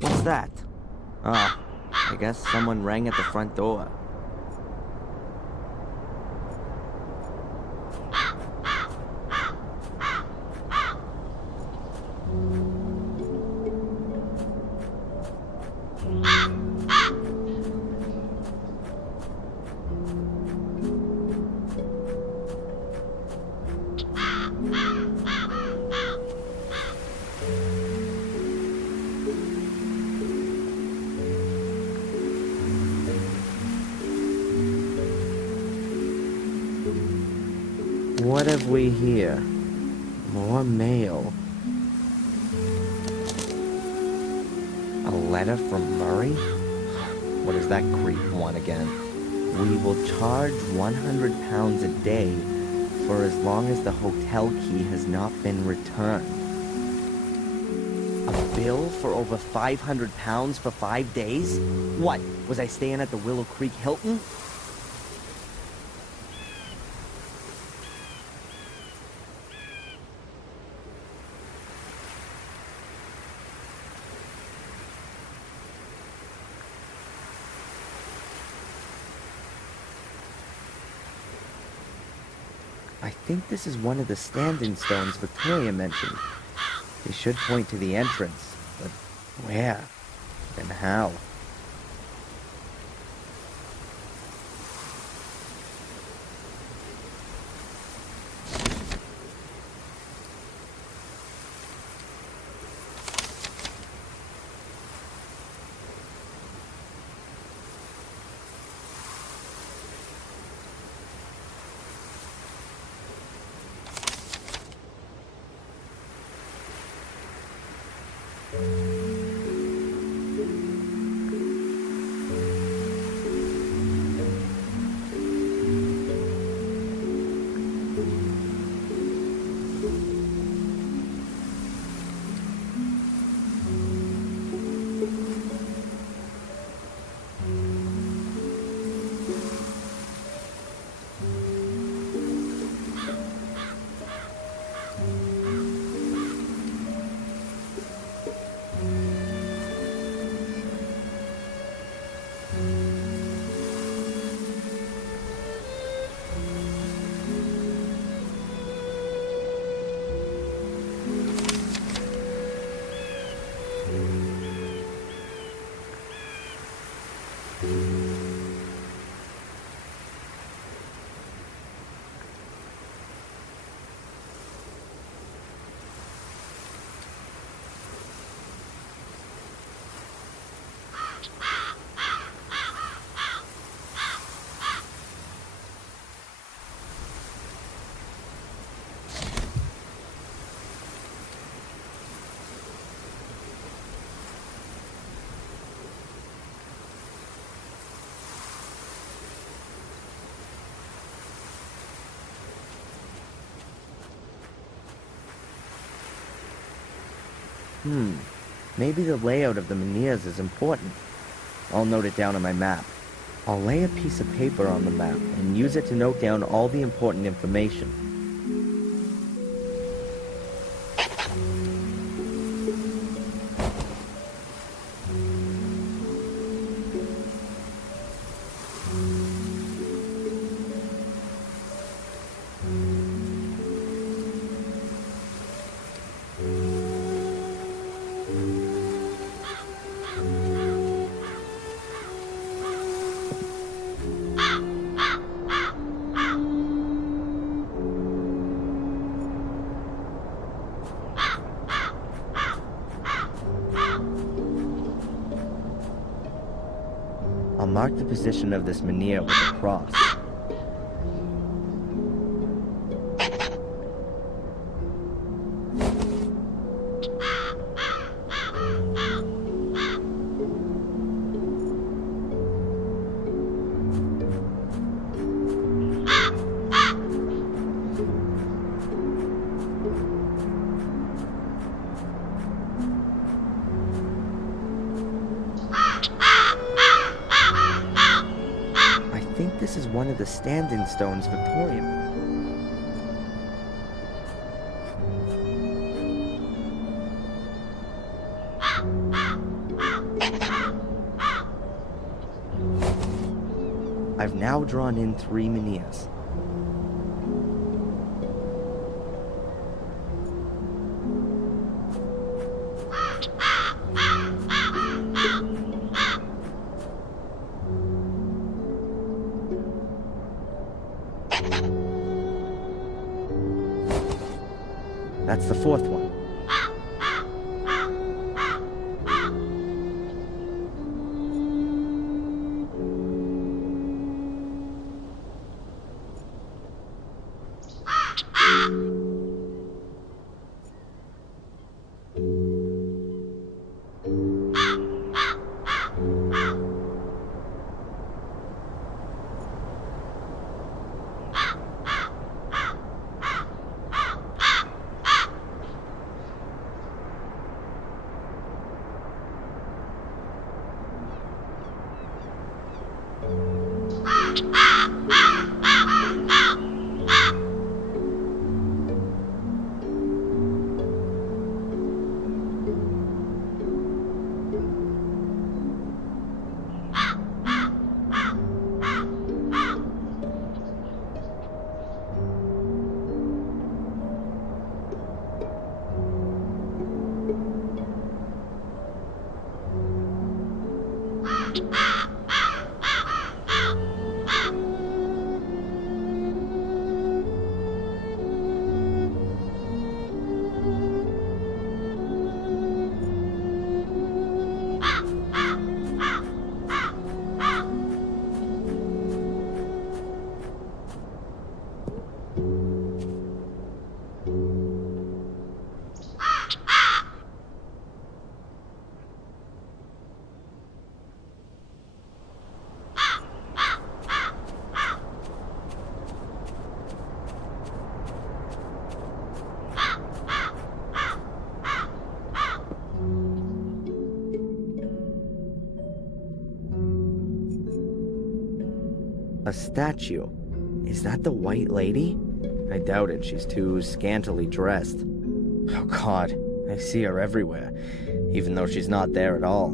What's that? Oh, I guess someone rang at the front door. What have we here? More mail. A letter from Murray? What does that creep want again? We will charge £100 a day for as long as the hotel key has not been returned. A bill for over £500 for 5 days? What, was I staying at the Willow Creek Hilton? I think this is one of the standing stones Victoria mentioned. They should point to the entrance, but where and how? Maybe the layout of the menhirs is important. I'll note it down on my map. I'll lay a piece of paper on the map and use it to note down all the important information. I'll mark the position of this menhir with a cross. This is one of the standing stones Victoria. I've now drawn in 3 Manias. That's the 4th one. A statue. Is that the white lady? I doubt it. She's too scantily dressed. Oh God, I see her everywhere, even though she's not there at all.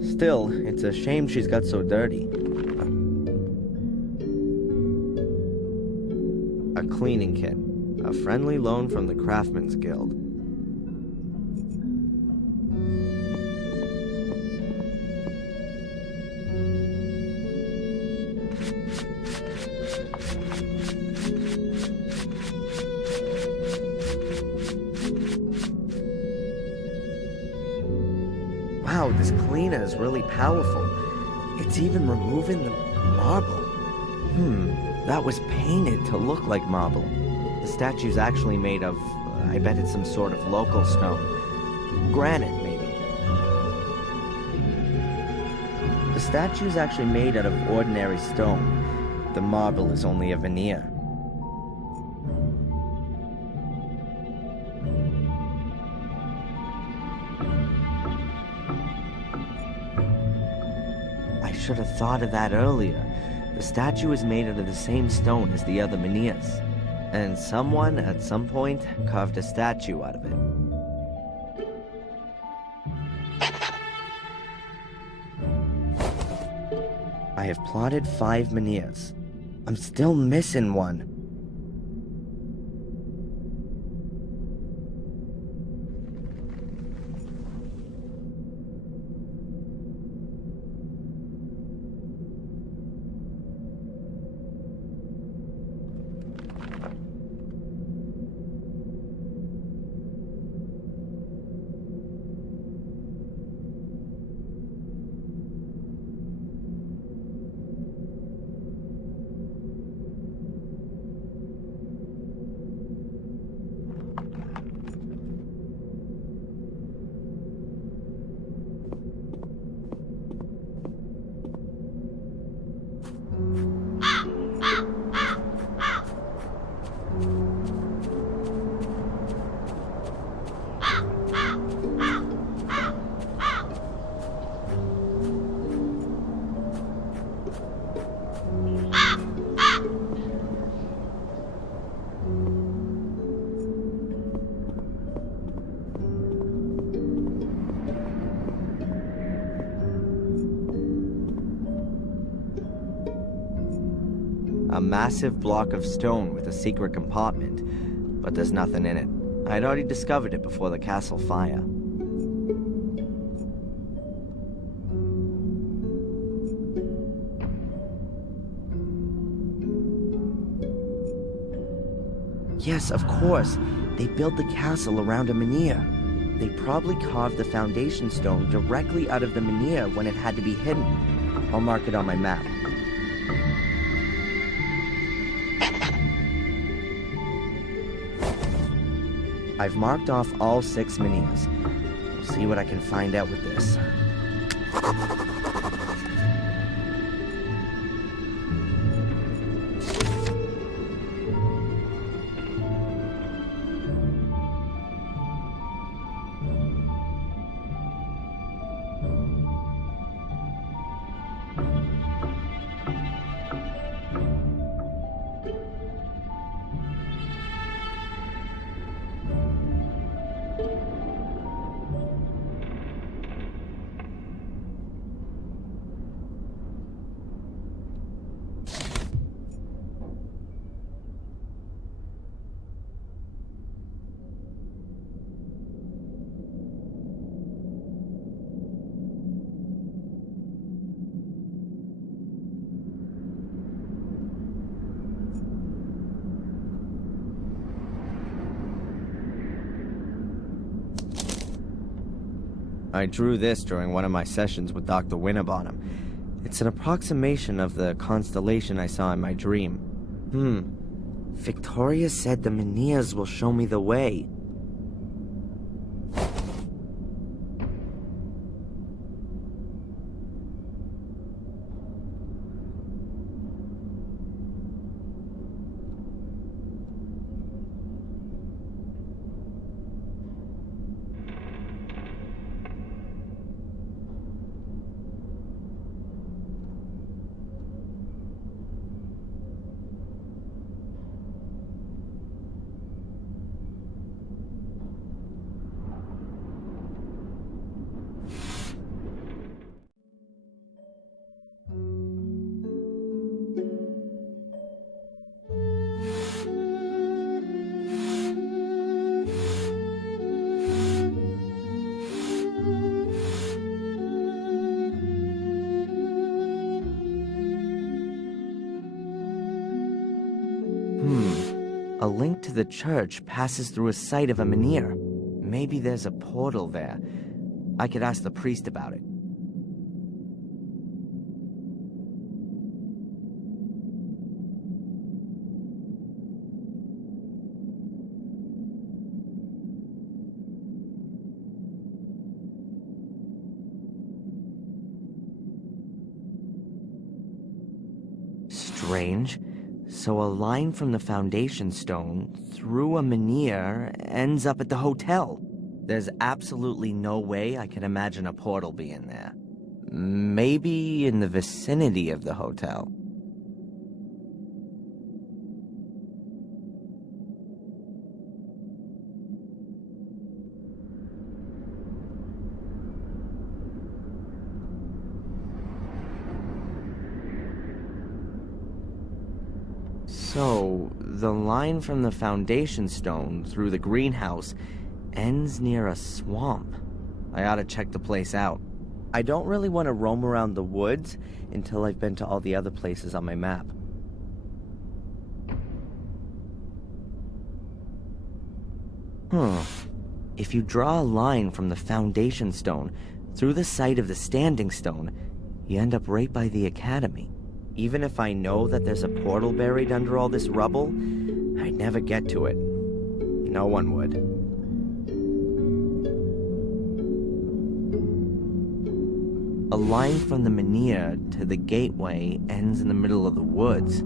Still, it's a shame she's got so dirty. A cleaning kit. A friendly loan from the Craftsman's Guild. Wow, this cleaner is really powerful. It's even removing the marble. That was painted to look like marble. The statue's actually made of, I bet it's some sort of local stone. Granite, maybe. The statue's actually made out of ordinary stone. The marble is only a veneer. I should have thought of that earlier. The statue is made out of the same stone as the other veneers. And someone, at some point, carved a statue out of it. I have plotted 5 veneers. I'm still missing one. A massive block of stone with a secret compartment, but there's nothing in it. I'd already discovered it before the castle fire. Yes, of course. They built the castle around a menhir. They probably carved the foundation stone directly out of the menhir when it had to be hidden. I'll mark it on my map. I've marked off all 6 menhirs. We'll see what I can find out with this. I drew this during one of my sessions with Dr. Winterbottom. It's an approximation of the constellation I saw in my dream. Victoria said the menhirs will show me the way. A link to the church passes through a site of a menhir. Maybe there's a portal there. I could ask the priest about it. Strange. So a line from the foundation stone through a menhir ends up at the hotel. There's absolutely no way I can imagine a portal being there. Maybe in the vicinity of the hotel. So, the line from the foundation stone through the greenhouse ends near a swamp. I ought to check the place out. I don't really want to roam around the woods until I've been to all the other places on my map. If you draw a line from the foundation stone through the site of the standing stone, you end up right by the academy. Even if I know that there's a portal buried under all this rubble, I'd never get to it. No one would. A line from the menhir to the gateway ends in the middle of the woods.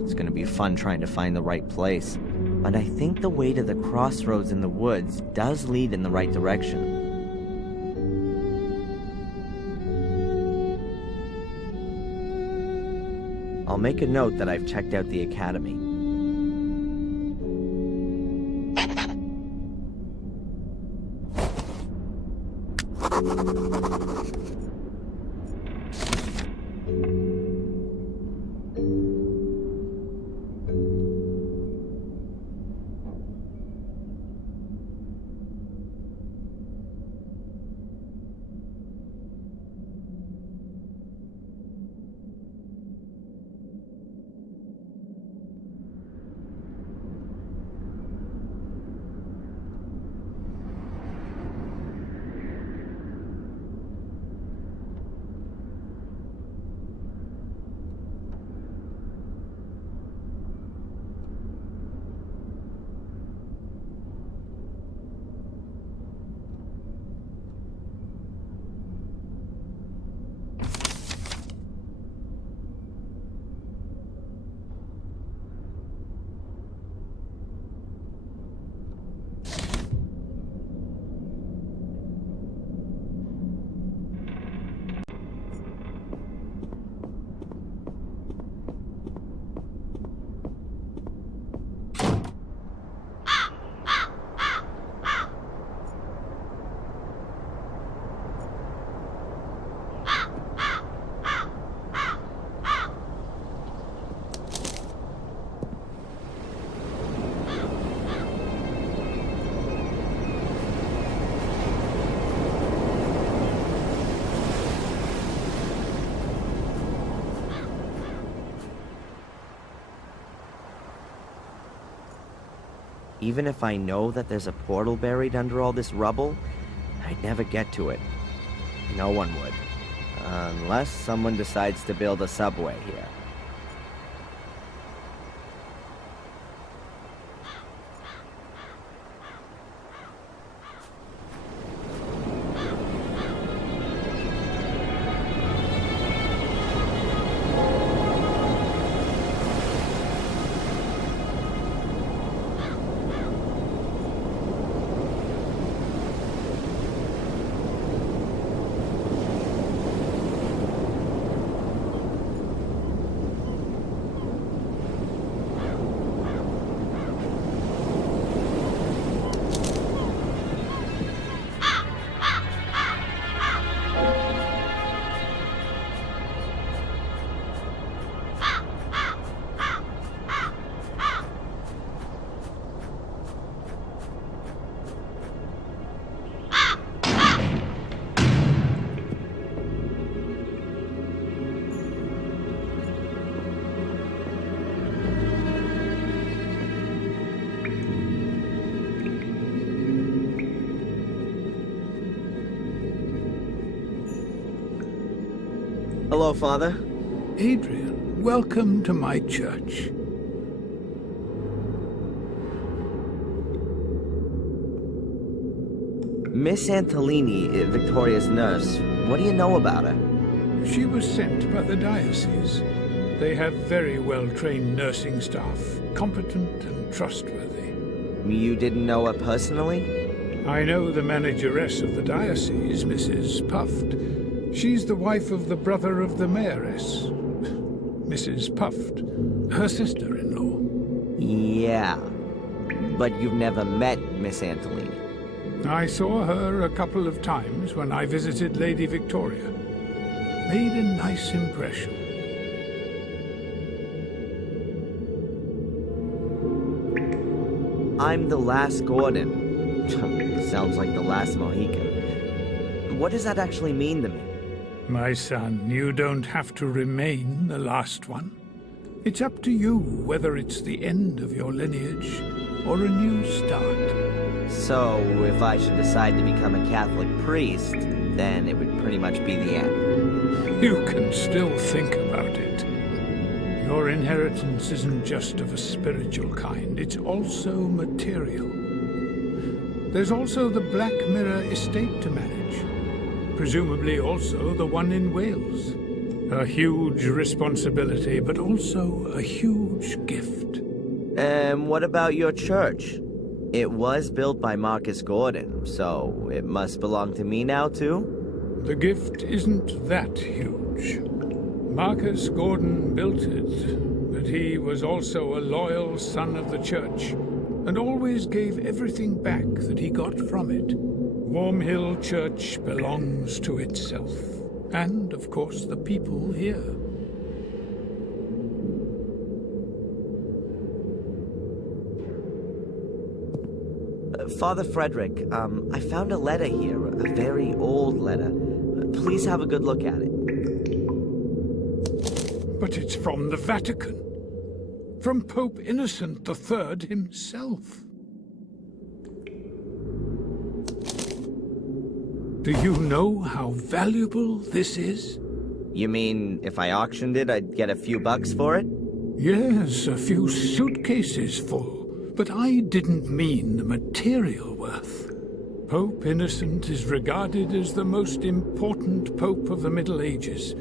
It's gonna be fun trying to find the right place. But I think the way to the crossroads in the woods does lead in the right direction. I'll make a note that I've checked out the academy. Even if I know that there's a portal buried under all this rubble, I'd never get to it. No one would. Unless someone decides to build a subway here. Hello, Father. Adrian, welcome to my church. Miss Antolini, Victoria's nurse, what do you know about her? She was sent by the diocese. They have very well-trained nursing staff, competent and trustworthy. You didn't know her personally? I know the manageress of the diocese, Mrs. Puft. She's the wife of the brother of the mayoress, Mrs. Puft, her sister-in-law. Yeah, but you've never met Miss Antolini. I saw her a couple of times when I visited Lady Victoria. Made a nice impression. I'm the last Gordon. Sounds like the last Mohican. What does that actually mean to me? My son, you don't have to remain the last one. It's up to you whether it's the end of your lineage or a new start. So, if I should decide to become a Catholic priest, then it would pretty much be the end. You can still think about it. Your inheritance isn't just of a spiritual kind, it's also material. There's also the Black Mirror estate to manage. Presumably also the one in Wales. A huge responsibility, but also a huge gift. And what about your church? It was built by Marcus Gordon, so it must belong to me now, too? The gift isn't that huge. Marcus Gordon built it, but he was also a loyal son of the church, and always gave everything back that he got from it. Wormhill Church belongs to itself, and, of course, the people here. Father Frederick, I found a letter here, a very old letter. Please have a good look at it. But it's from the Vatican. From Pope Innocent III himself. Do you know how valuable this is? You mean if I auctioned it, I'd get a few bucks for it? Yes, a few suitcases full. But I didn't mean the material worth. Pope Innocent is regarded as the most important pope of the Middle Ages.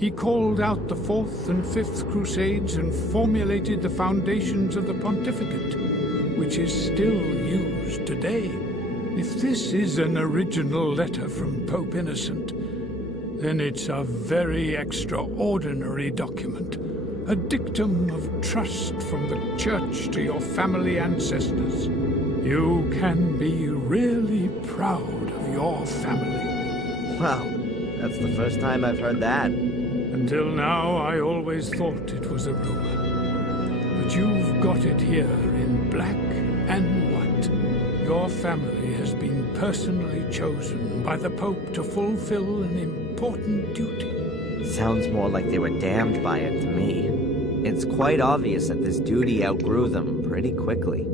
He called out the Fourth and Fifth Crusades and formulated the foundations of the pontificate, which is still used today. If this is an original letter from Pope Innocent, then it's a very extraordinary document. A dictum of trust from the Church to your family ancestors. You can be really proud of your family. Well, that's the first time I've heard that. Until now, I always thought it was a rumor. But you've got it here in black and white. Your family has been personally chosen by the Pope to fulfill an important duty. Sounds more like they were damned by it to me. It's quite obvious that this duty outgrew them pretty quickly.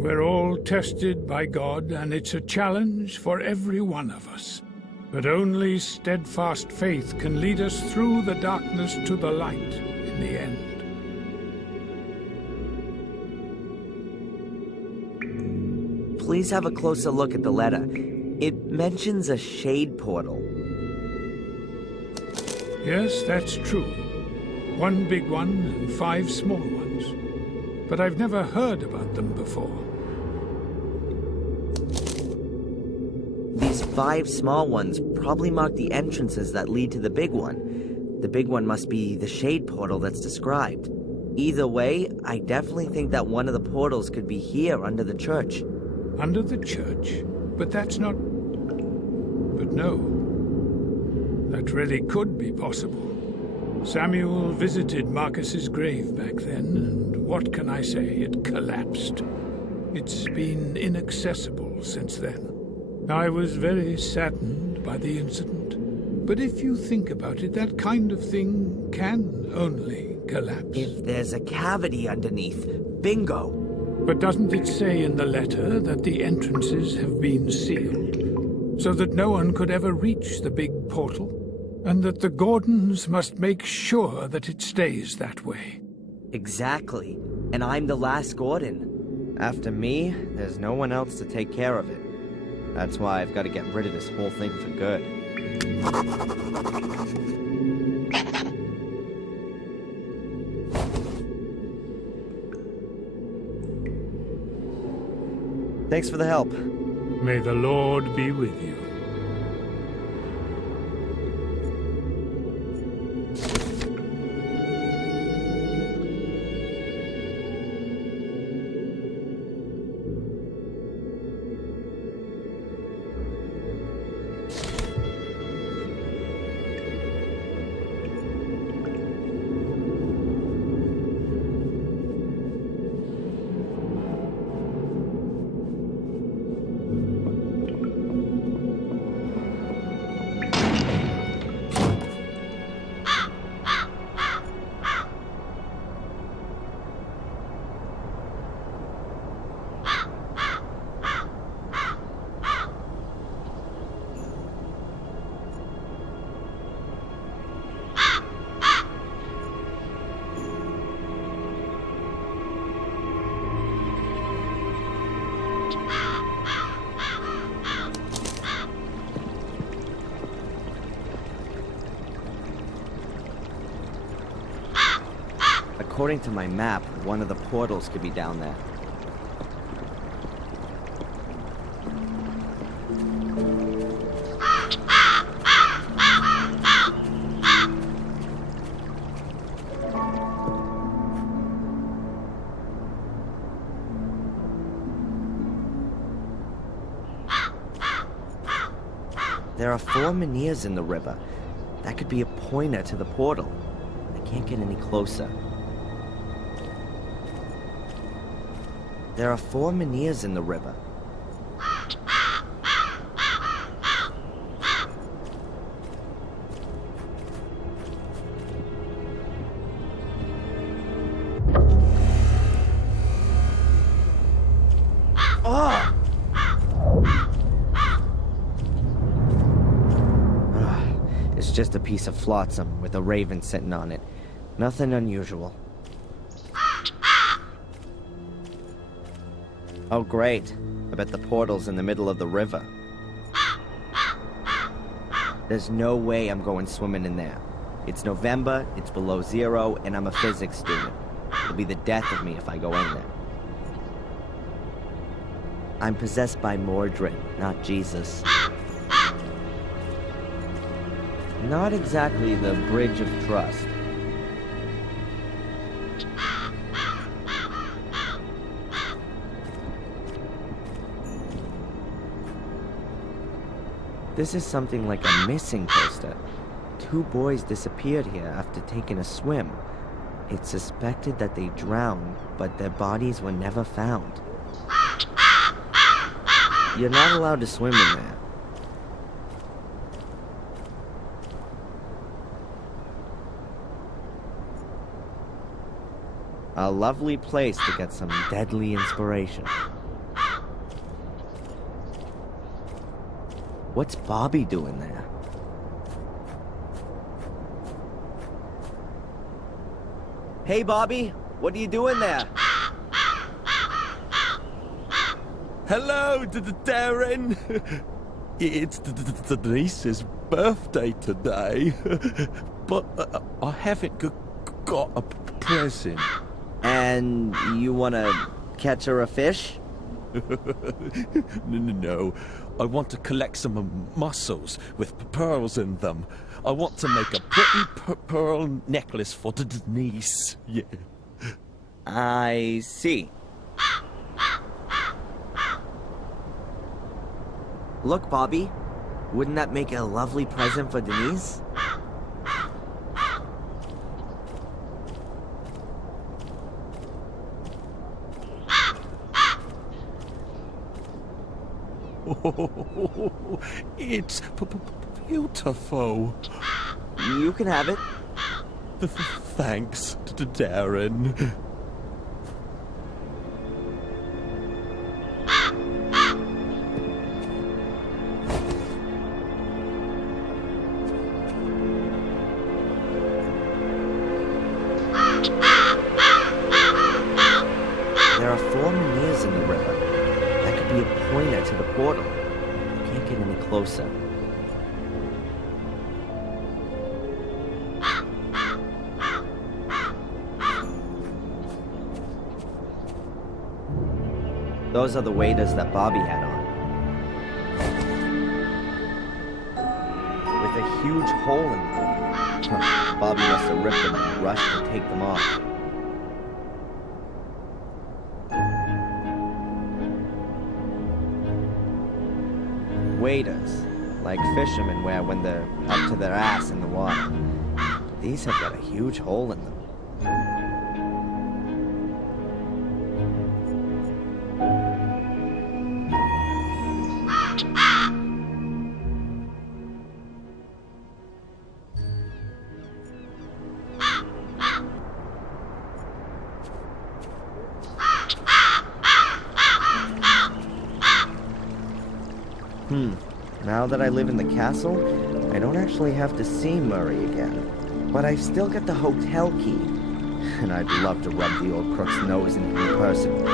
We're all tested by God, and it's a challenge for every one of us. But only steadfast faith can lead us through the darkness to the light in the end. Please have a closer look at the letter. It mentions a shade portal. Yes, that's true. One big one and 5 small ones. But I've never heard about them before. These 5 small ones probably mark the entrances that lead to the big one. The big one must be the shade portal that's described. Either way, I definitely think that one of the portals could be here under the church. Under the church? But that's not... But no. That really could be possible. Samuel visited Marcus's grave back then, and what can I say? It collapsed. It's been inaccessible since then. I was very saddened by the incident, but if you think about it, that kind of thing can only collapse. If there's a cavity underneath, bingo! But doesn't it say in the letter that the entrances have been sealed, so that no one could ever reach the big portal? And that the Gordons must make sure that it stays that way. Exactly. And I'm the last Gordon. After me, there's no one else to take care of it. That's why I've got to get rid of this whole thing for good. Thanks for the help. May the Lord be with you. According to my map, one of the portals could be down there. There are 4 menhirs in the river. That could be a pointer to the portal. I can't get any closer. There are 4 menhirs in the river. Oh! It's just a piece of flotsam with a raven sitting on it. Nothing unusual. Oh, great. I bet the portal's in the middle of the river. There's no way I'm going swimming in there. It's November, it's below 0, and I'm a physics student. It'll be the death of me if I go in there. I'm possessed by Mordred, not Jesus. Not exactly the bridge of trust. This is something like a missing poster. 2 boys disappeared here after taking a swim. It's suspected that they drowned, but their bodies were never found. You're not allowed to swim in there. A lovely place to get some deadly inspiration. What's Bobby doing there? Hey, Bobby, what are you doing there? Hello, Darren. It's Denise's birthday today, but I haven't got a present. And you want to catch her a fish? No. I want to collect some mussels with pearls in them. I want to make a pretty pearl necklace for Denise. Yeah. I see. Look, Bobby, wouldn't that make a lovely present for Denise? Oh, it's beautiful. You can have it. Thanks, Darren. There are 4 Meniers in the river. That could be a pointer to the portal. I can't get any closer. Those are the waders that Bobby had on. With a huge hole in them. Bobby must have ripped them and rushed to take them off. Waders, like fishermen wear when they're up to their ass in the water. These have got a huge hole in them. Now that I live in the castle, I don't actually have to see Murray again. But I've still got the hotel key. And I'd love to rub the old crook's nose in person.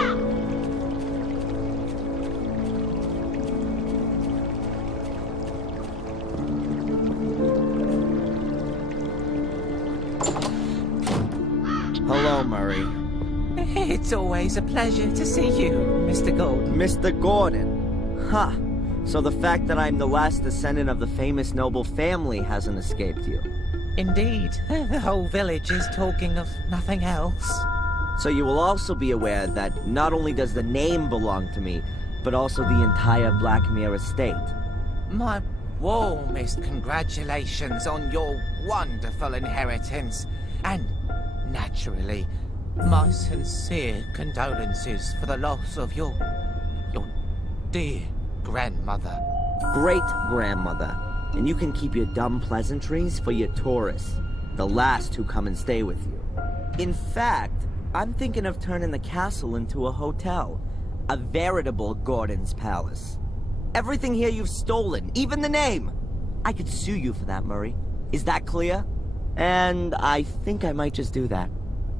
Hello, Murray. It's always a pleasure to see you, Mr. Gordon. Mr. Gordon? Huh. So the fact that I'm the last descendant of the famous noble family hasn't escaped you. Indeed. The whole village is talking of nothing else. So you will also be aware that not only does the name belong to me, but also the entire Blackmere estate. My warmest congratulations on your wonderful inheritance. And, naturally, my sincere condolences for the loss of your dear grandmother. Great-grandmother. And you can keep your dumb pleasantries for your tourists, the last who come and stay with you. In fact, I'm thinking of turning the castle into a hotel. A veritable Gordon's Palace. Everything here you've stolen, even the name. I could sue you for that, Murray. Is that clear? And I think I might just do that.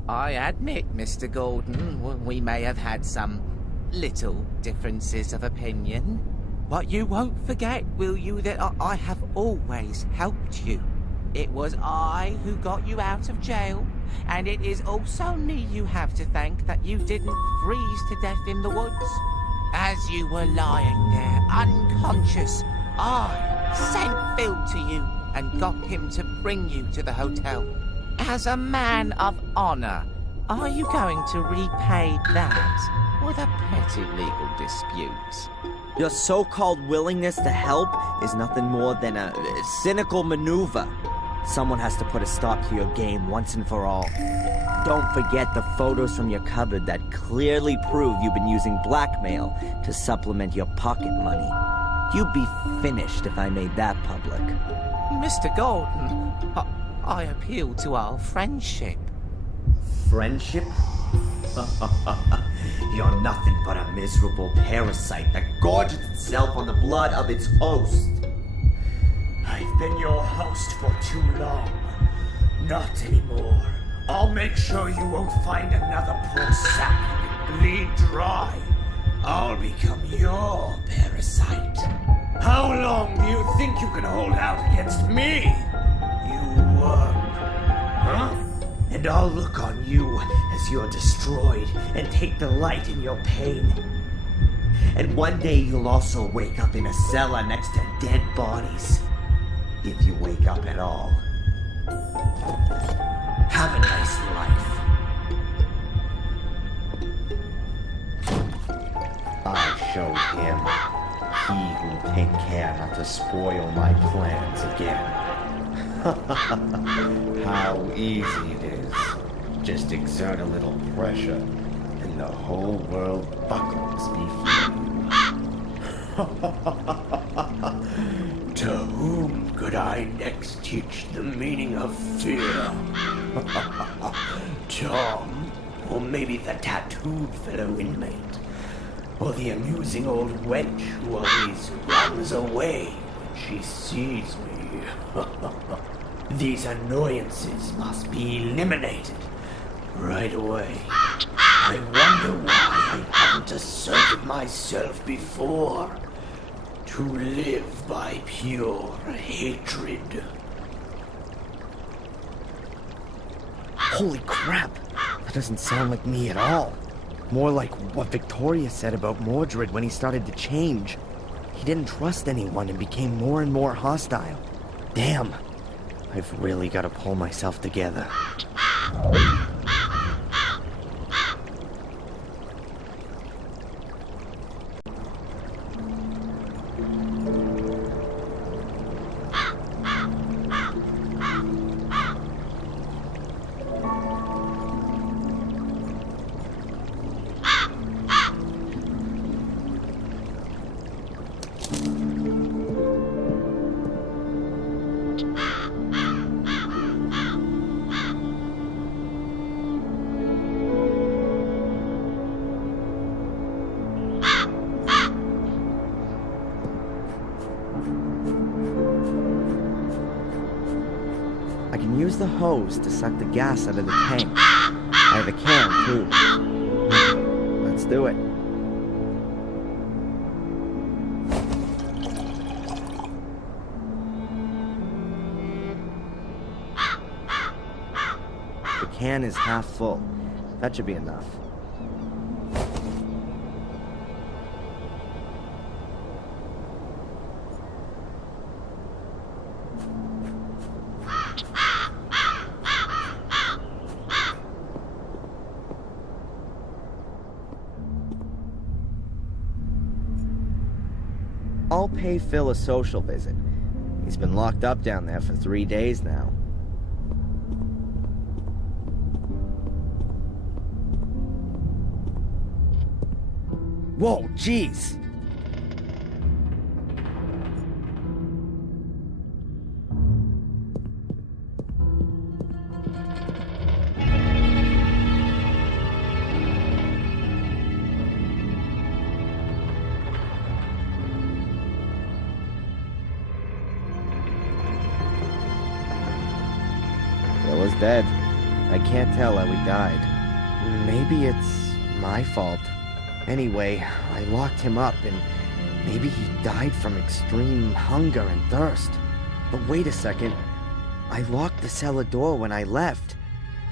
I admit, Mr. Gordon, we may have had some little differences of opinion. But you won't forget, will you, that I have always helped you. It was I who got you out of jail, and it is also me you have to thank that you didn't freeze to death in the woods. As you were lying there, unconscious, I sent Phil to you and got him to bring you to the hotel. As a man of honor, are you going to repay that with a petty legal dispute? Your so-called willingness to help is nothing more than a cynical maneuver. Someone has to put a stop to your game once and for all. Don't forget the photos from your cupboard that clearly prove you've been using blackmail to supplement your pocket money. You'd be finished if I made that public. Mr. Gordon, I appeal to our friendship. Friendship? You're nothing but a miserable parasite that gorges itself on the blood of its host. I've been your host for too long. Not anymore. I'll make sure you won't find another poor sap you can bleed dry. I'll become your parasite. How long do you think you can hold out against me? You worm. Huh? And I'll look on you as you're destroyed and take delight in your pain. And one day you'll also wake up in a cellar next to dead bodies. If you wake up at all. Have a nice life. I showed him. He who'll take care not to spoil my plans again. How easy it is. Just exert a little pressure, and the whole world buckles before you. To whom could I next teach the meaning of fear? Tom, or maybe the tattooed fellow inmate, or the amusing old wench who always runs away when she sees me. These annoyances must be eliminated right away. I wonder why I haven't asserted myself before. To live by pure hatred. Holy crap! That doesn't sound like me at all. More like what Victoria said about Mordred when he started to change. He didn't trust anyone and became more and more hostile. Damn. I've really got to pull myself together. I can use the hose to suck the gas out of the tank. I have a can, too. Let's do it. The can is half full. That should be enough. I'll pay Phil a social visit. He's been locked up down there for 3 days now. Whoa, jeez! Phil is dead. I can't tell how he died. Maybe it's my fault. Anyway, I locked him up, and maybe he died from extreme hunger and thirst. But wait a second. I locked the cellar door when I left,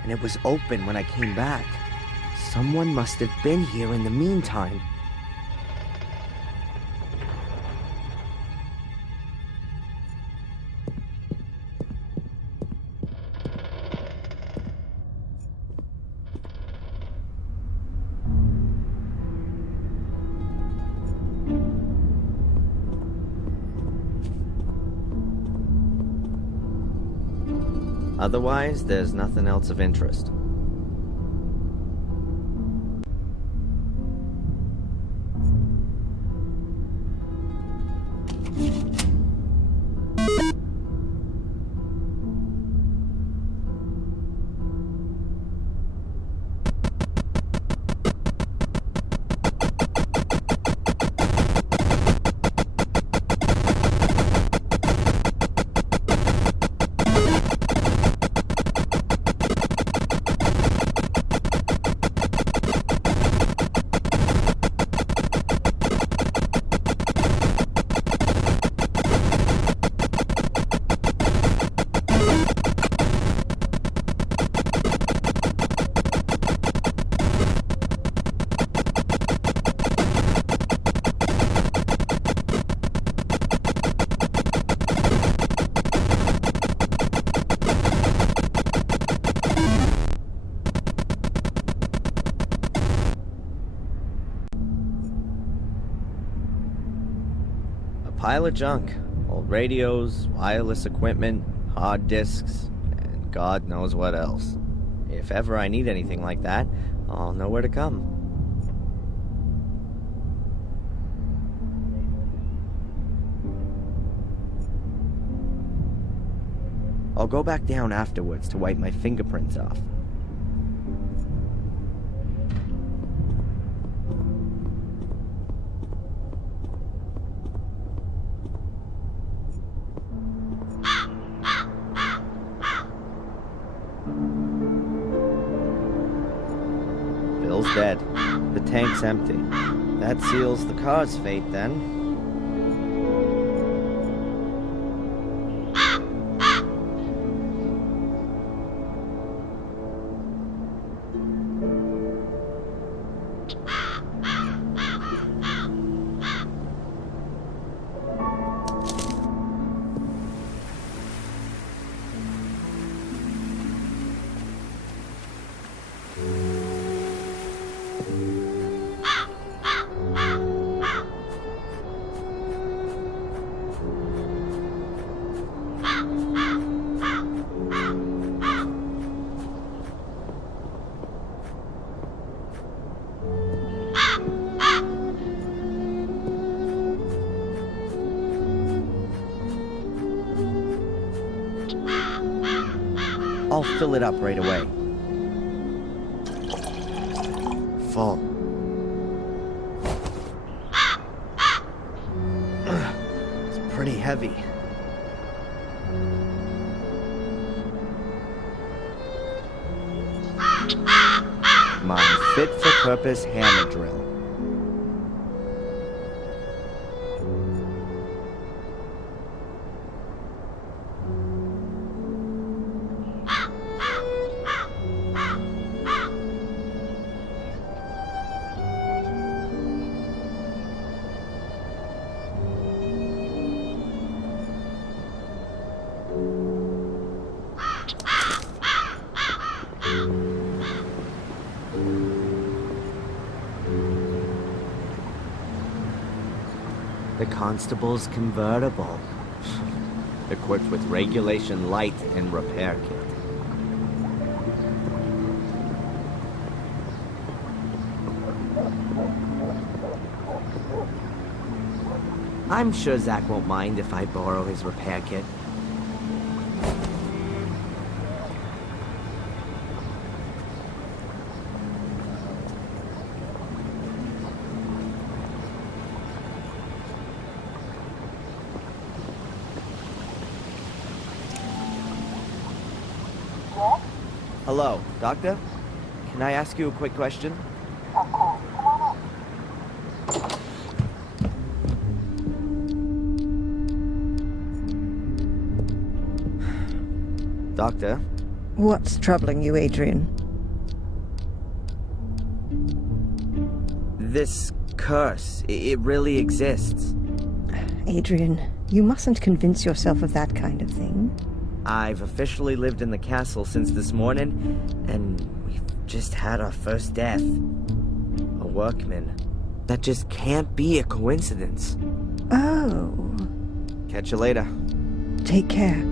and it was open when I came back. Someone must have been here in the meantime. Otherwise, there's nothing else of interest. pile of junk. Old radios, wireless equipment, hard disks, and God knows what else. If ever I need anything like that, I'll know where to come. I'll go back down afterwards to wipe my fingerprints off. Bill's dead. The tank's empty. That seals the car's fate, then. I'll fill it up right away. Full. It's pretty heavy. My fit-for-purpose hammer drill. The constable's convertible, equipped with regulation light and repair kit. I'm sure Zach won't mind if I borrow his repair kit. Hello, Doctor? Can I ask you a quick question? Of course. Come on in. Doctor? What's troubling you, Adrian? This curse, it really exists. Adrian, you mustn't convince yourself of that kind of thing. I've officially lived in the castle since this morning, and we've just had our first death. A workman. That just can't be a coincidence. Oh. Catch you later. Take care.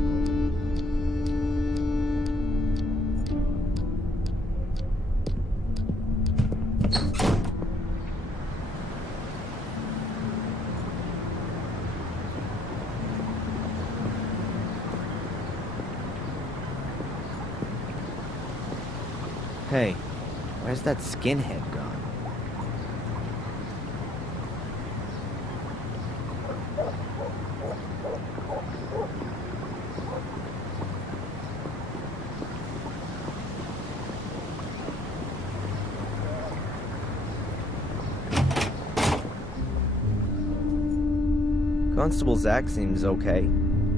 Hey, where's that skinhead gone? Constable Zach seems okay.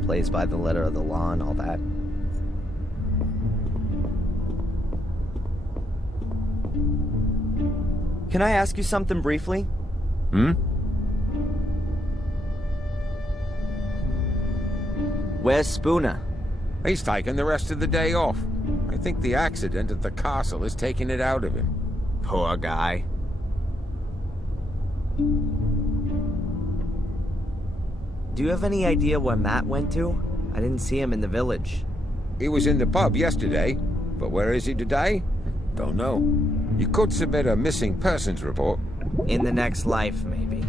Plays by the letter of the law and all that. Can I ask you something briefly? Where's Spooner? He's taking the rest of the day off. I think the accident at the castle is taking it out of him. Poor guy. Do you have any idea where Matt went to? I didn't see him in the village. He was in the pub yesterday, but where is he today? Don't know. You could submit a missing persons report. In the next life, maybe.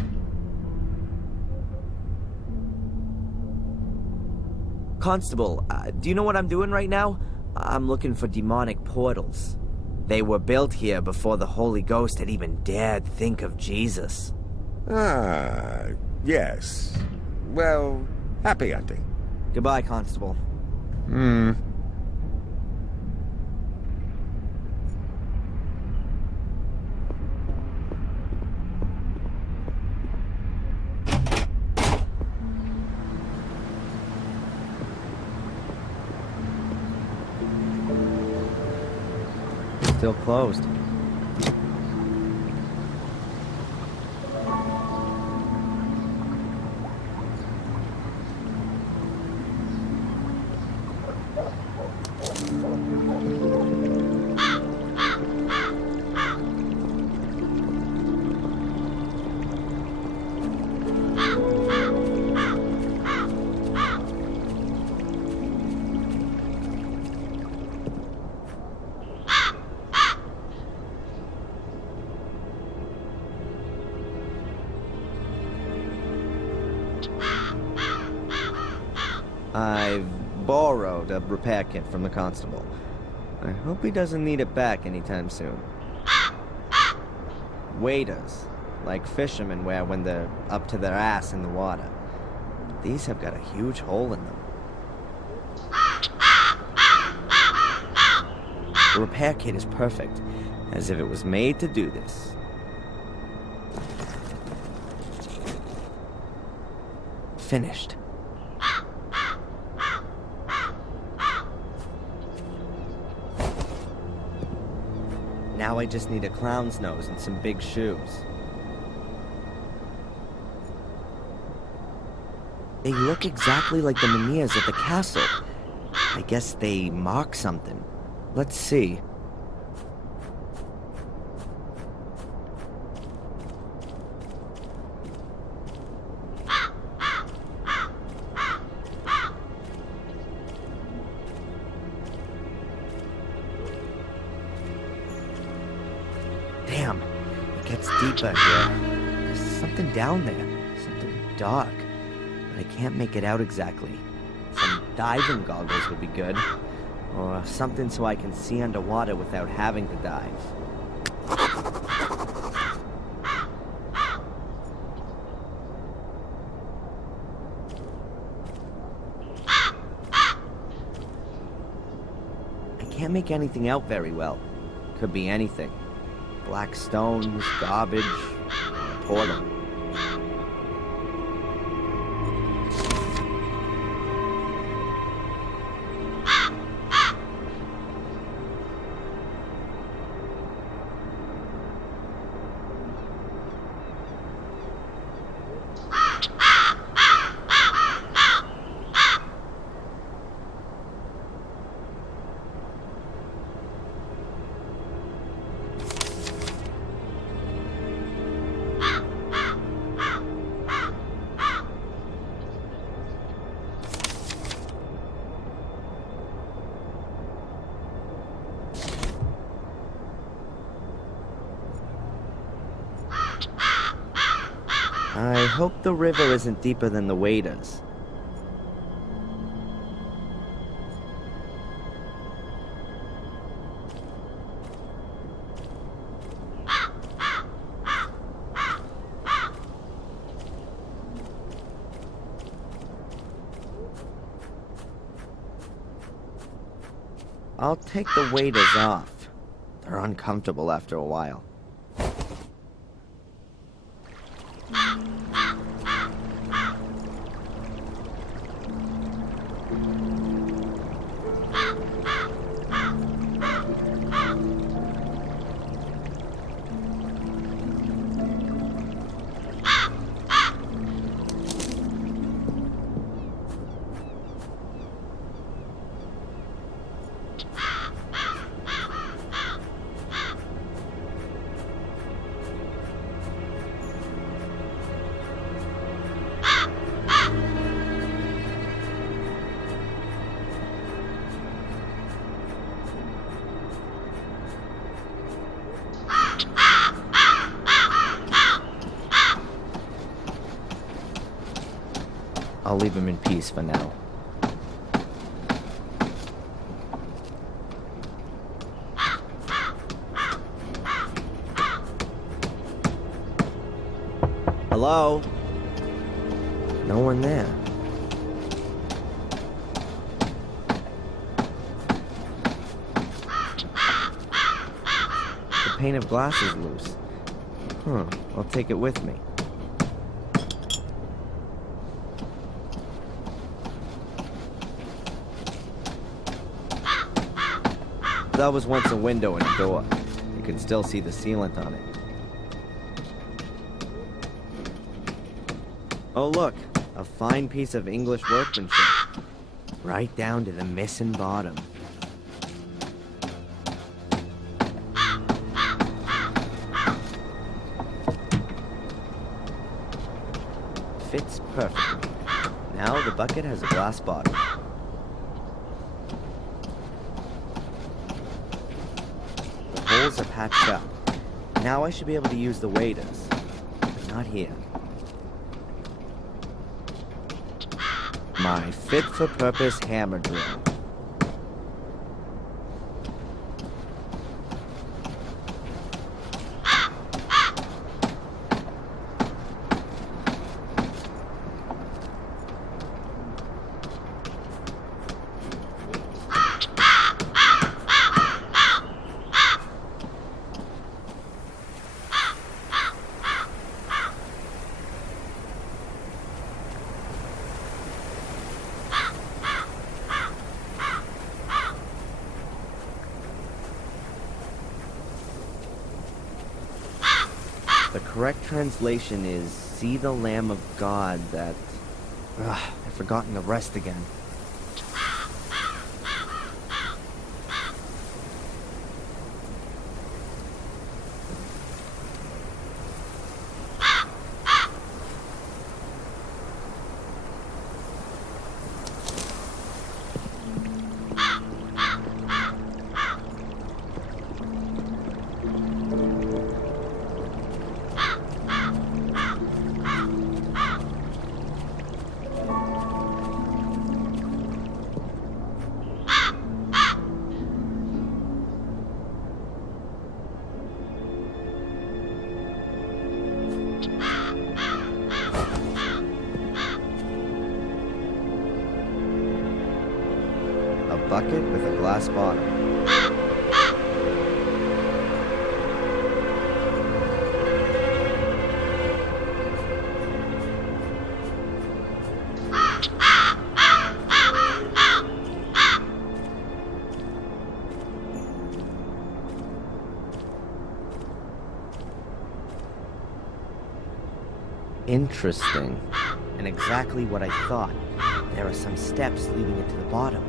Constable, do you know what I'm doing right now? I'm looking for demonic portals. They were built here before the Holy Ghost had even dared think of Jesus. Ah, yes. Well, happy hunting. Goodbye, Constable. Still closed. I've borrowed a repair kit from the constable. I hope he doesn't need it back anytime soon. Waders, like fishermen wear when they're up to their ass in the water. But these have got a huge hole in them. The repair kit is perfect, as if it was made to do this. Finished. Now I just need a clown's nose and some big shoes. They look exactly like the menhirs at the castle. I guess they mark something. Let's see. Damn, it gets deeper here. There's something down there, something dark, but I can't make it out exactly. Some diving goggles would be good, or something so I can see underwater without having to dive. I can't make anything out very well. Could be anything. Black stones, garbage, portal. I hope the river isn't deeper than the waders. I'll take the waders off. They're uncomfortable after a while. I'll leave him in peace for now. Hello? No one there. The pane of glass is loose. I'll take it with me. That was once a window and a door. You can still see the sealant on it. Oh look, a fine piece of English workmanship. Right down to the missing bottom. Fits perfectly. Now the bucket has a glass bottom. The holes are patched up. Now I should be able to use the waders. But not here. My fit-for-purpose hammer drill. The correct translation is, "See the Lamb of God that..." I've forgotten the rest again. A bucket with a glass bottom. Interesting. And exactly what I thought. There are some steps leading into the bottom.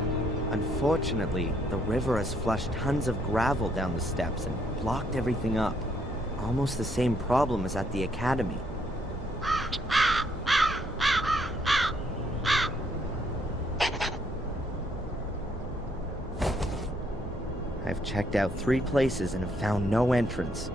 Unfortunately, the river has flushed tons of gravel down the steps and blocked everything up. Almost the same problem as at the academy. I've checked out 3 places and have found no entrance.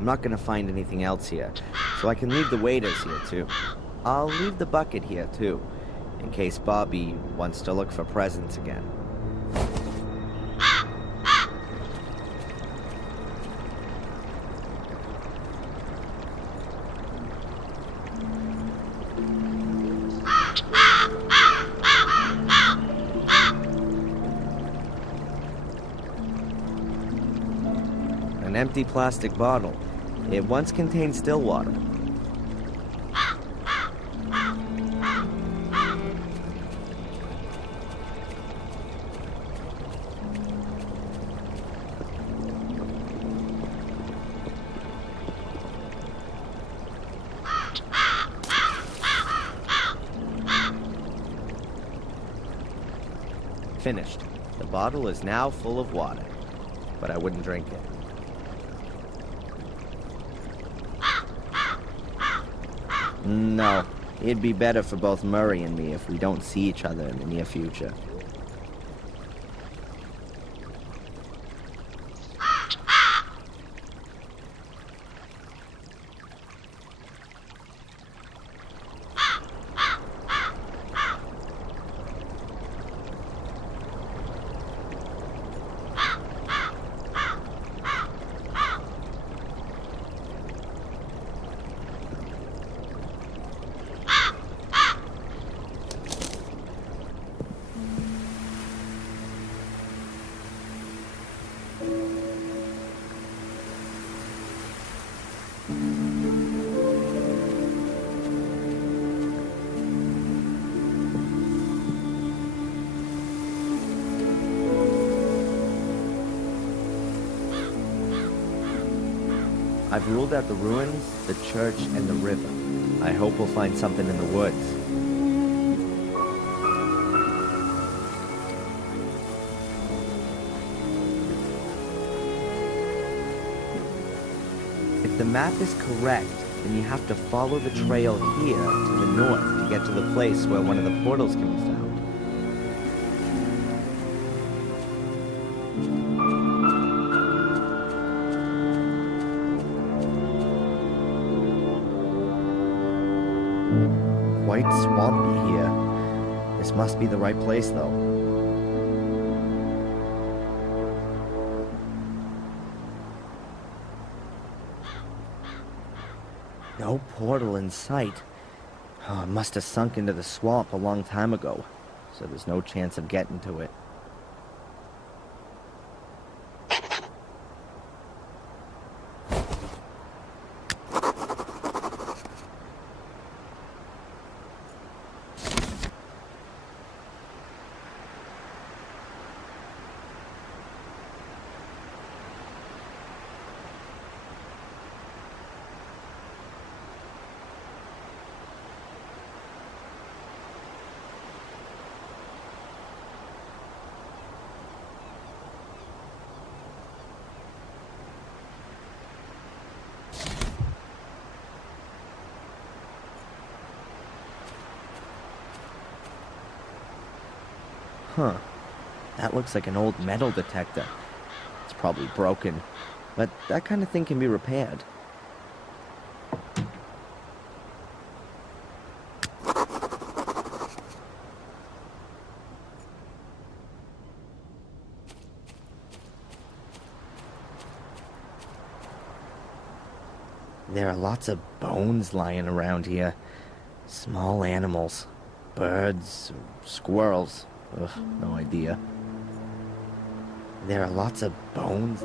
I'm not gonna find anything else here, so I can leave the waiters here too. I'll leave the bucket here too, in case Bobby wants to look for presents again. An empty plastic bottle. It once contained still water. Finished. The bottle is now full of water, but I wouldn't drink it. No, it'd be better for both Murray and me if we don't see each other in the near future. I've ruled out the ruins, the church, and the river. I hope we'll find something in the woods. If the map is correct, then you have to follow the trail here to the north to get to the place where one of the portals can be found. Quite swampy here. This must be the right place, though. No portal in sight. Oh, it must have sunk into the swamp a long time ago, so there's no chance of getting to it. Huh. That looks like an old metal detector. It's probably broken, but that kind of thing can be repaired. There are lots of bones lying around here. Small animals. Birds, squirrels. Ugh, no idea. There are lots of bones.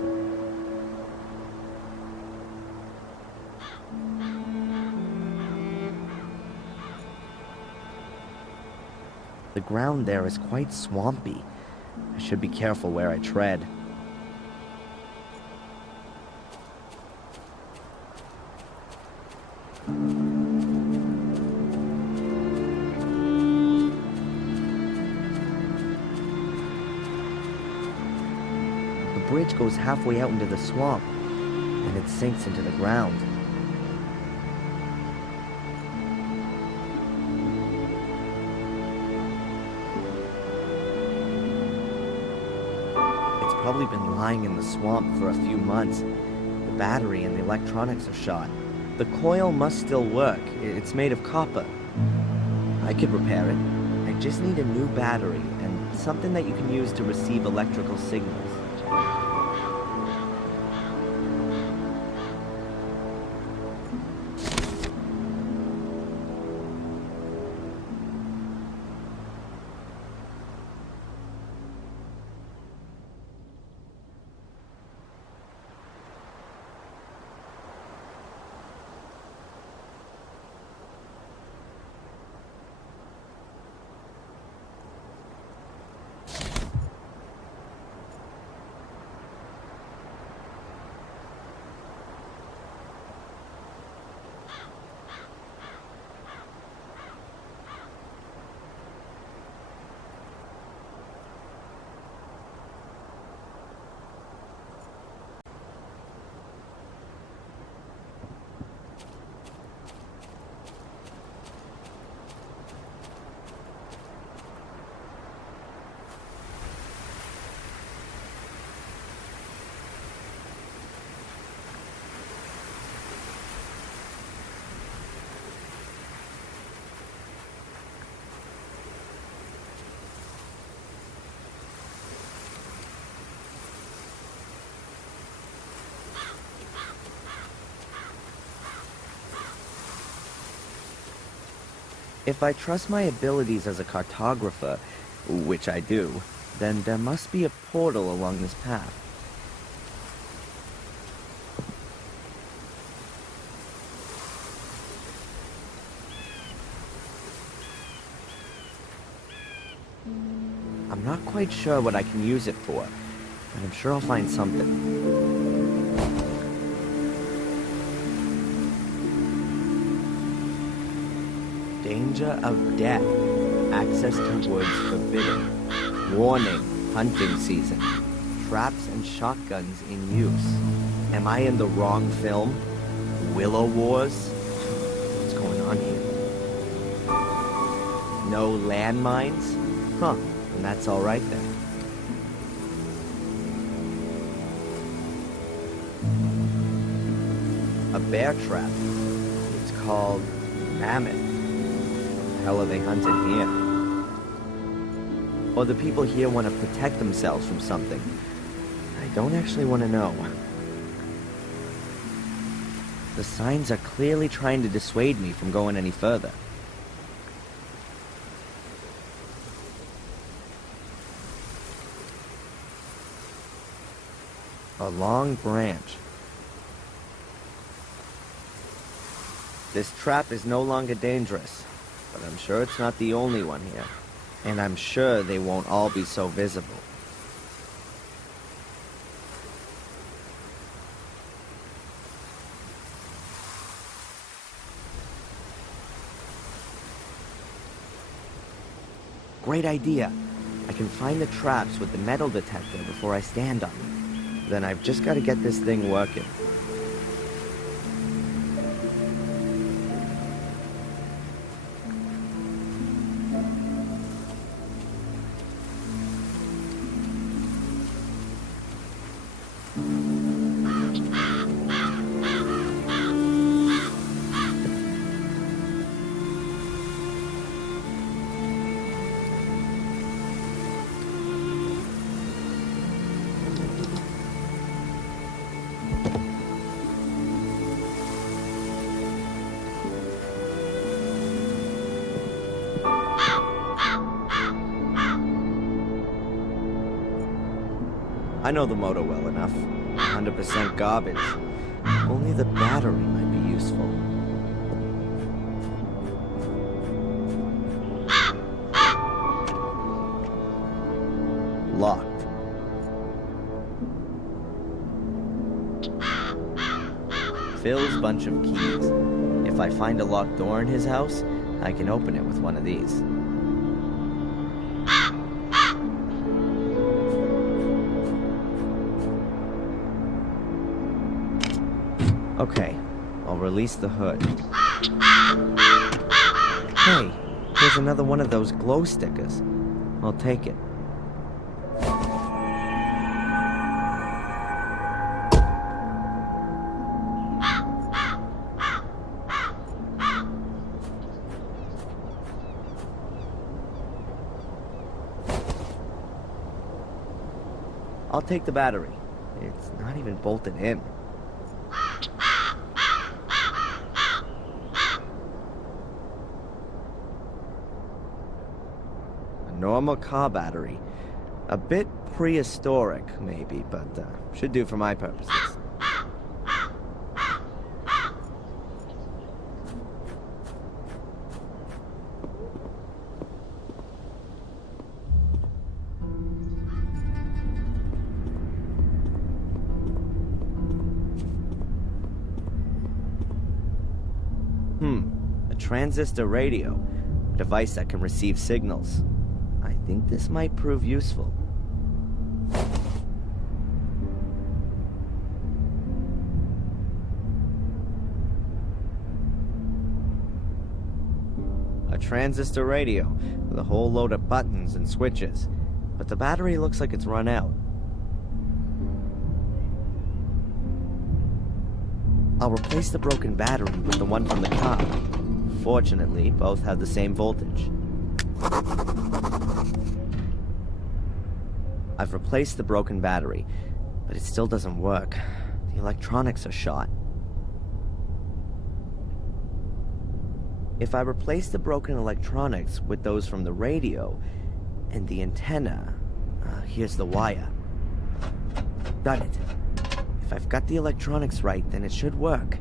The ground there is quite swampy. I should be careful where I tread. The bridge goes halfway out into the swamp, and it sinks into the ground. It's probably been lying in the swamp for a few months. The battery and the electronics are shot. The coil must still work. It's made of copper. I could repair it. I just need a new battery and something that you can use to receive electrical signals. If I trust my abilities as a cartographer, which I do, then there must be a portal along this path. I'm not quite sure what I can use it for, but I'm sure I'll find something. Danger of death. Access to woods forbidden. Warning, hunting season. Traps and shotguns in use. Am I in the wrong film? Willow Wars? What's going on here? No landmines? Huh, then that's alright then. A bear trap. It's called Mammoth. Hell are they hunting here? Or the people here want to protect themselves from something? I don't actually want to know. The signs are clearly trying to dissuade me from going any further. A long branch. This trap is no longer dangerous. But I'm sure it's not the only one here. And I'm sure they won't all be so visible. Great idea. I can find the traps with the metal detector before I stand on them. Then I've just got to get this thing working. I know the motor well enough. 100% garbage. Only the battery might be useful. Locked. Phil's bunch of keys. If I find a locked door in his house, I can open it with one of these. Okay, I'll release the hood. Hey, here's another one of those glow stickers. I'll take it. I'll take the battery. It's not even bolted in. A normal car battery. A bit prehistoric, maybe, but should do for my purposes. A transistor radio, a device that can receive signals. I think this might prove useful. A transistor radio with a whole load of buttons and switches, but the battery looks like it's run out. I'll replace the broken battery with the one from the car. Fortunately, both have the same voltage. I've replaced the broken battery, but it still doesn't work. The electronics are shot. If I replace the broken electronics with those from the radio and the antenna, here's the wire. Got it. If I've got the electronics right, then it should work.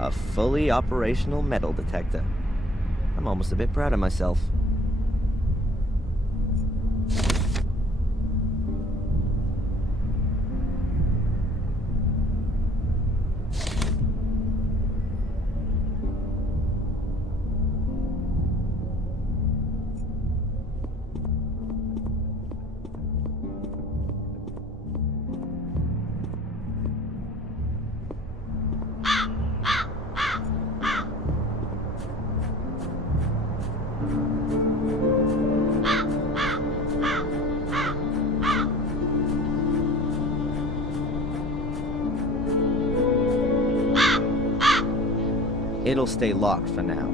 A fully operational metal detector. I'm almost a bit proud of myself. It'll stay locked for now.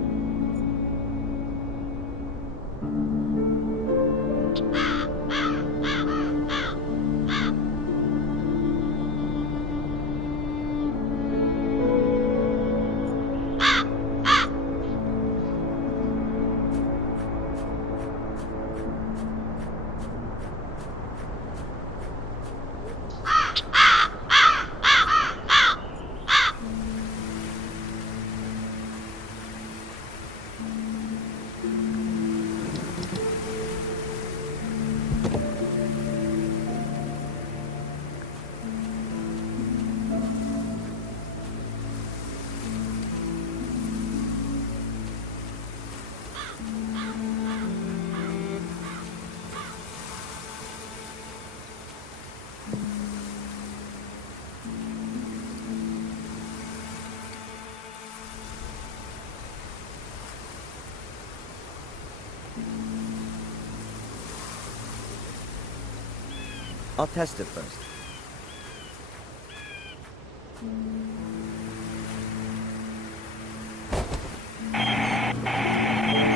I'll test it first.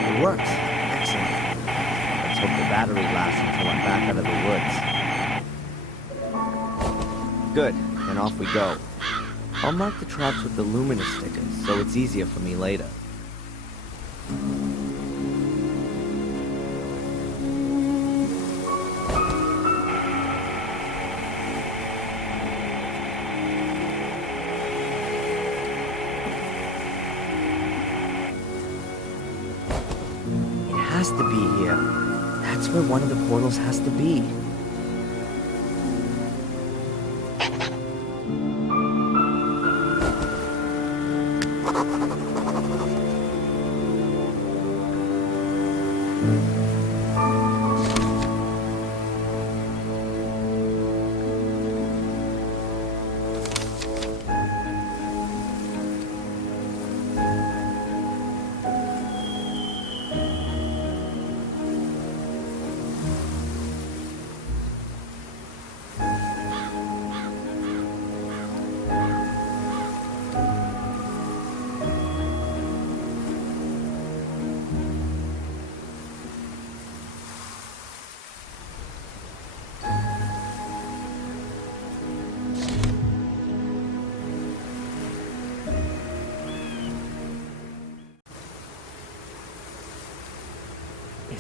It works. Excellent. Let's hope the battery lasts until I'm back out of the woods. Good, then off we go. I'll mark the traps with the luminous stickers, so it's easier for me later. Has to be here. That's where one of the portals has to be.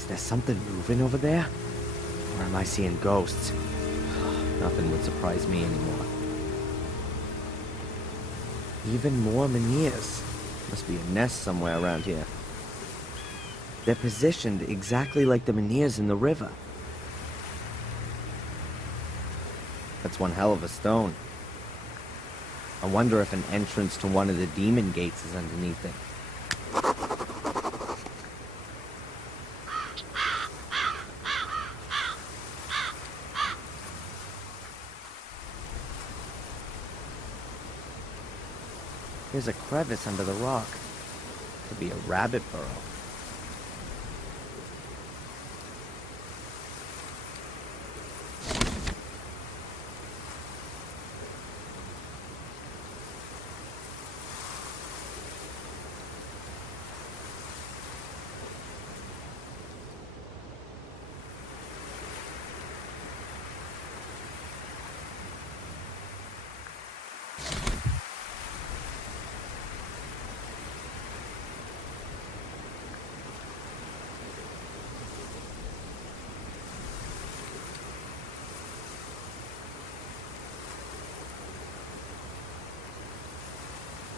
Is there something moving over there? Or am I seeing ghosts? Nothing would surprise me anymore. Even more menhirs. Must be a nest somewhere around here. They're positioned exactly like the menhirs in the river. That's one hell of a stone. I wonder if an entrance to one of the demon gates is underneath it. There's a crevice under the rock. Could be a rabbit burrow.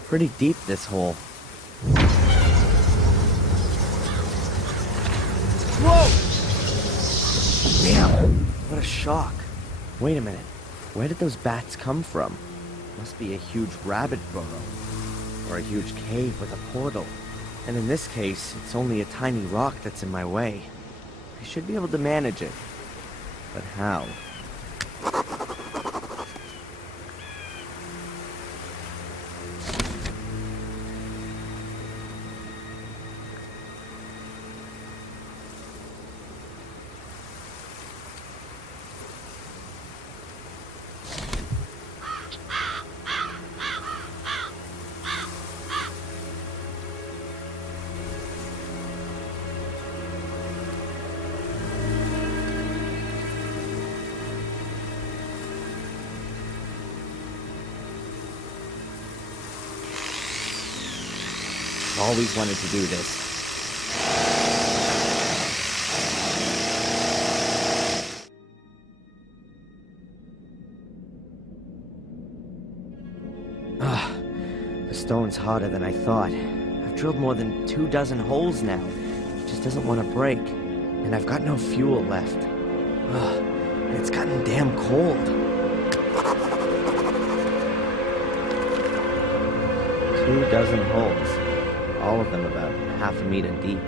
Pretty deep, this hole. Whoa! Damn, what a shock. Wait a minute. Where did those bats come from? Must be a huge rabbit burrow. Or a huge cave with a portal. And in this case, it's only a tiny rock that's in my way. I should be able to manage it. But how? Always wanted to do this. The stone's harder than I thought. I've drilled more than 24 holes now. It just doesn't want to break. And I've got no fuel left. And it's gotten damn cold. 24 holes. All of them about half a meter deep.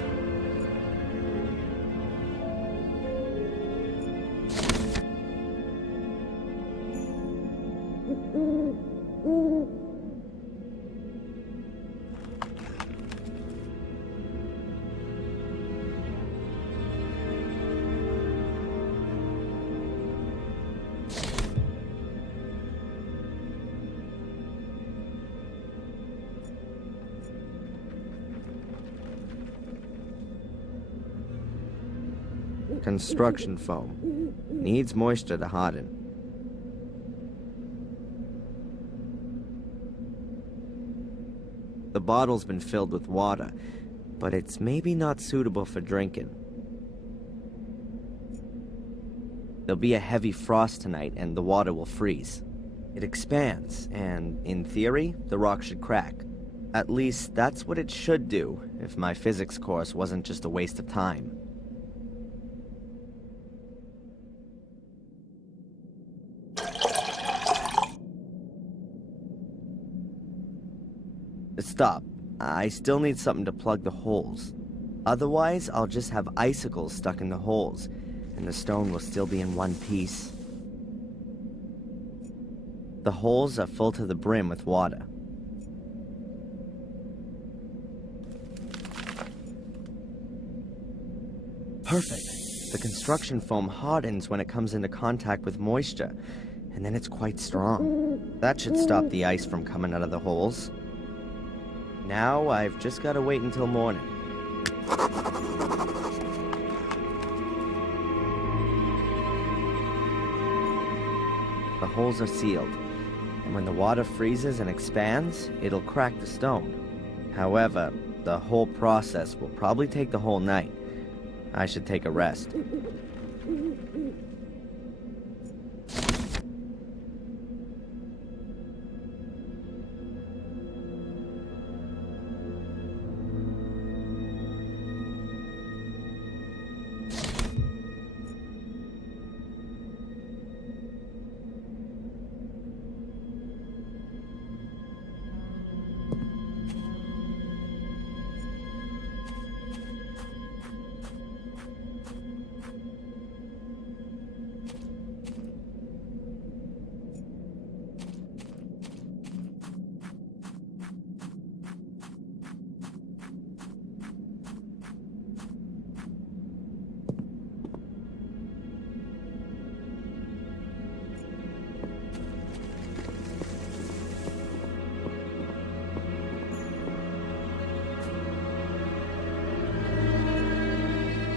Construction foam. Needs moisture to harden. The bottle's been filled with water, but it's maybe not suitable for drinking. There'll be a heavy frost tonight and the water will freeze. It expands, and in theory, the rock should crack. At least that's what it should do if my physics course wasn't just a waste of time. Stop. I still need something to plug the holes. Otherwise, I'll just have icicles stuck in the holes, and the stone will still be in one piece. The holes are full to the brim with water. Perfect. The construction foam hardens when it comes into contact with moisture, and then it's quite strong. That should stop the ice from coming out of the holes. Now I've just got to wait until morning. The holes are sealed, and when the water freezes and expands, it'll crack the stone. However, the whole process will probably take the whole night. I should take a rest.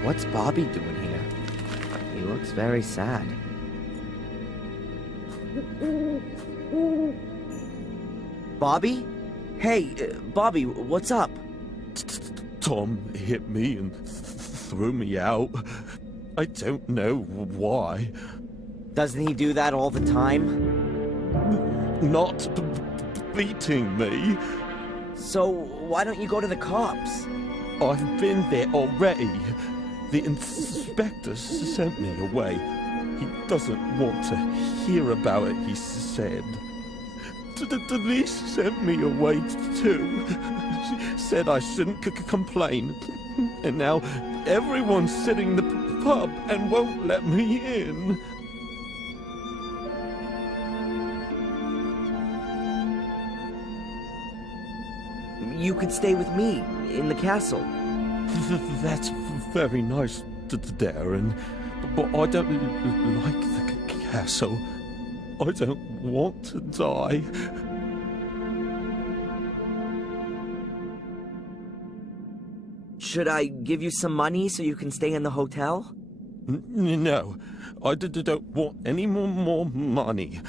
What's Bobby doing here? He looks very sad. Bobby? Hey, Bobby, what's up? Tom hit me and threw me out. I don't know why. Doesn't he do that all the time? Not beating me. So, why don't you go to the cops? I've been there already. The inspector sent me away. He doesn't want to hear about it, he said. Denise sent me away too. She said I shouldn't complain. And now everyone's sitting in the pub and won't let me in. You could stay with me in the castle. That's very nice, Darren, but I don't like the castle. I don't want to die. Should I give you some money so you can stay in the hotel? No, I don't want any more money.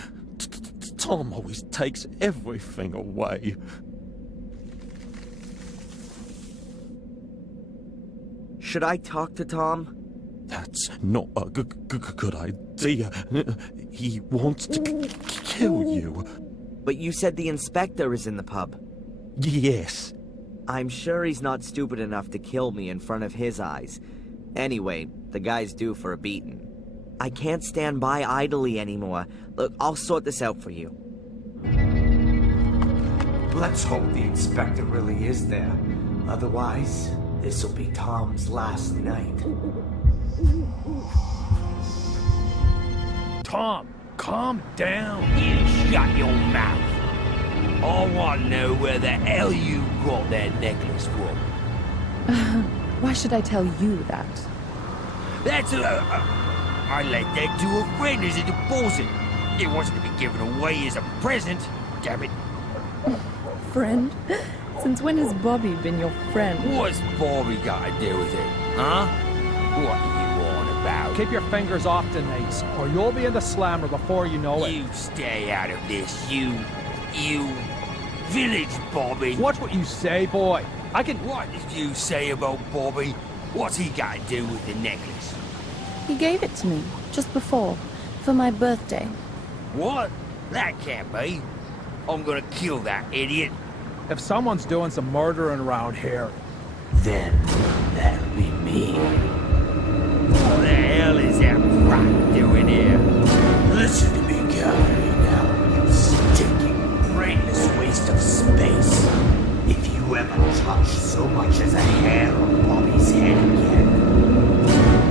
Tom always takes everything away. Should I talk to Tom? That's not a good idea. He wants to kill you. But you said the inspector is in the pub. Yes. I'm sure he's not stupid enough to kill me in front of his eyes. Anyway, the guy's due for a beating. I can't stand by idly anymore. Look, I'll sort this out for you. Let's hope the inspector really is there. Otherwise, this'll be Tom's last night. Tom, calm down. You shut your mouth. I want to know where the hell you got that necklace from. Why should I tell you that? That's I let that to a friend as a deposit. It wasn't to be given away as a present. Damn it. Friend? Since when has Bobby been your friend? What's Bobby got to do with it, huh? What are you on about? Keep your fingers off Denise, or you'll be in the slammer before you know it. You stay out of this, you village Bobby. Watch what you say, boy. I can... What did you say about Bobby? What's he got to do with the necklace? He gave it to me, just before, for my birthday. What? That can't be. I'm gonna kill that idiot. If someone's doing some murdering around here... Then that'll be me. What the hell is that rat doing here? Listen to me carefully now, you stinking, brainless waste of space. If you ever touch so much as a hair on Bobby's head again,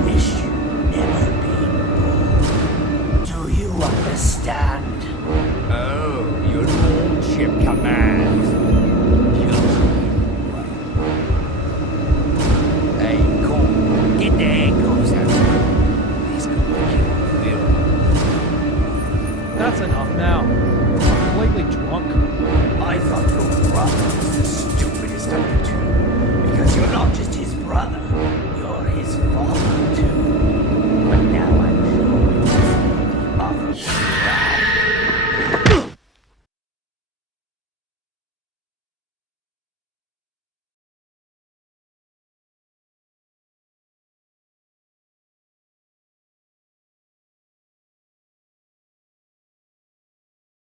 wish you'd never been born. Do you understand? Oh, your lordship commands. Hey, come, get the handcuffs out. This could make you feel. That's enough now. I'm completely drunk. I thought you were rough.